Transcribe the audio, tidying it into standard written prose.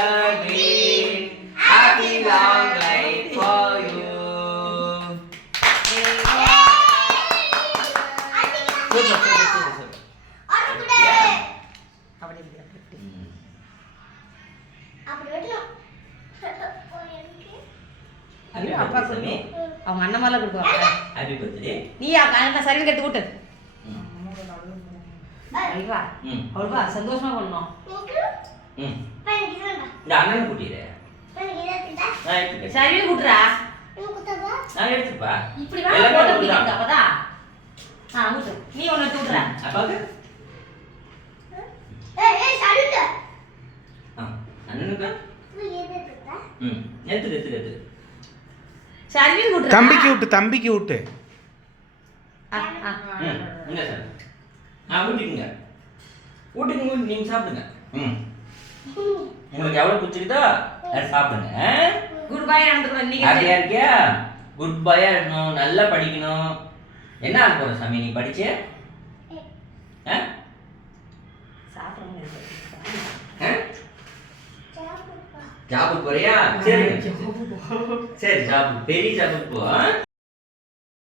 birthday. Happy long life for you. அப்பா சொல்லி அவங்க அண்ணன் மேல கொடுப்பாங்க. Happy birthday. நீ அண்ணன் சரின்னு கட்டி விட்டு. ஐவா. அவ்வளவா சந்தோஷமா பண்ணோம். இந்த அண்ணன் கூட்டிடு. சரின்னு கூட்டுறா. நான் எடுத்துப்பா. இப்படி வா போட்டு பிடிங்க அப்பதா. ஊட்டு. நீ ஒன்னு தூட்றா. அப்பாக்கு. ஏய் சாலுட்டு. அண்ணனுக்கு. எடுத்து. சரின்னு கூட்டுறா. தம்பிக்கு விட்டு. இங்க சார். ஊட்டிக்குங்க. நீங்க சாப்பிடுங்க. உங்களுக்கு எவ்வளவு பிடிச்சிருக்கோ அதை சாப்பிடுங்க. குட் பை நடந்துக்கணும் நீங்க. ஹாப்பியா இருக்கியா? குட் பையா இருக்கணும், நல்லா படிக்கணும். என்ன ஆக போற சாமி நீ படிச்சு? சாப்பிடுங்க. ஜாபுக்கு போறியா? சரி ஜாபுக்கு பெரிய ஜாபுக்கு போ.